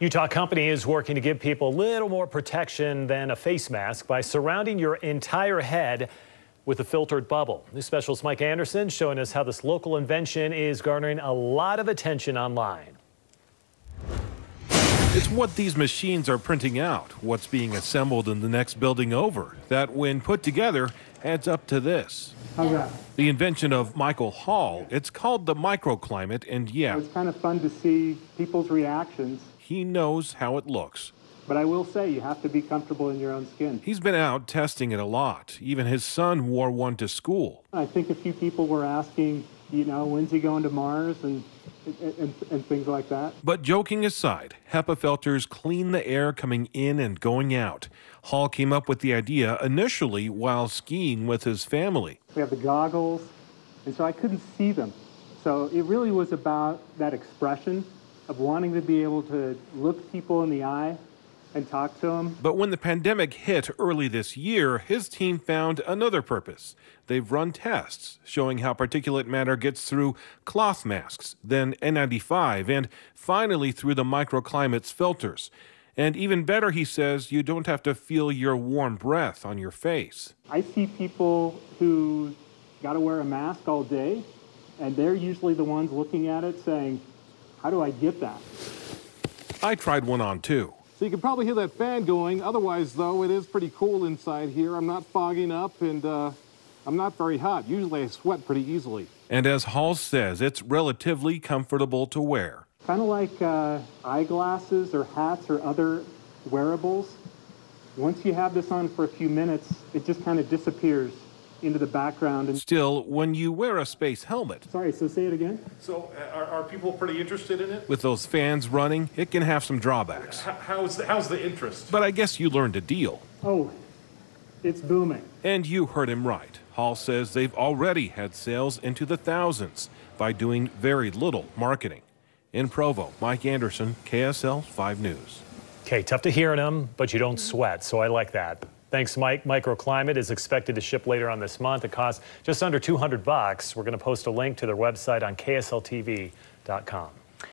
Utah company is working to give people a little more protection than a face mask by surrounding your entire head with a filtered bubble. News specialist Mike Anderson showing us how this local invention is garnering a lot of attention online. It's what these machines are printing out, what's being assembled in the next building over, that when put together adds up to this. How's that? The invention of Michael Hall. It's called the Microclimate, and yeah, It's kind of fun to see people's reactions. he knows how it looks. But I will say, you have to be comfortable in your own skin. He's been out testing it a lot. Even his son wore one to school. I think a few people were asking, when's he going to Mars and things like that. But joking aside, HEPA filters clean the air coming in and going out. Hall came up with the idea initially while skiing with his family. We have the goggles, and so I couldn't see them. So it really was about that expression of wanting to be able to look people in the eye and talk to them. But when the pandemic hit early this year, his team found another purpose. They've run tests showing how particulate matter gets through cloth masks, then N95, and finally through the Microclimate's filters. And even better, he says, you don't have to feel your warm breath on your face. I see people who got to wear a mask all day, and they're usually the ones looking at it saying, how do I get that? I tried one on too. So you can probably hear that fan going. Otherwise, though, it is pretty cool inside here. I'm not fogging up, and I'm not very hot. Usually I sweat pretty easily. And as Hall says, it's relatively comfortable to wear. Kind of like eyeglasses or hats or other wearables. Once you have this on for a few minutes, it just kind of disappears into the background. And still, when you wear a space helmet... Sorry, so say it again? So are people pretty interested in it? With those fans running, it can have some drawbacks. How's the interest? But I guess you learned a deal. Oh, it's booming. And you heard him right. Hall says they've already had sales into the thousands by doing very little marketing. In Provo, Mike Anderson, KSL 5 News. Okay, tough to hear in them, but you don't sweat, so I like that. Thanks, Mike. Microclimate is expected to ship later on this month. It costs just under $200. We're going to post a link to their website on ksltv.com.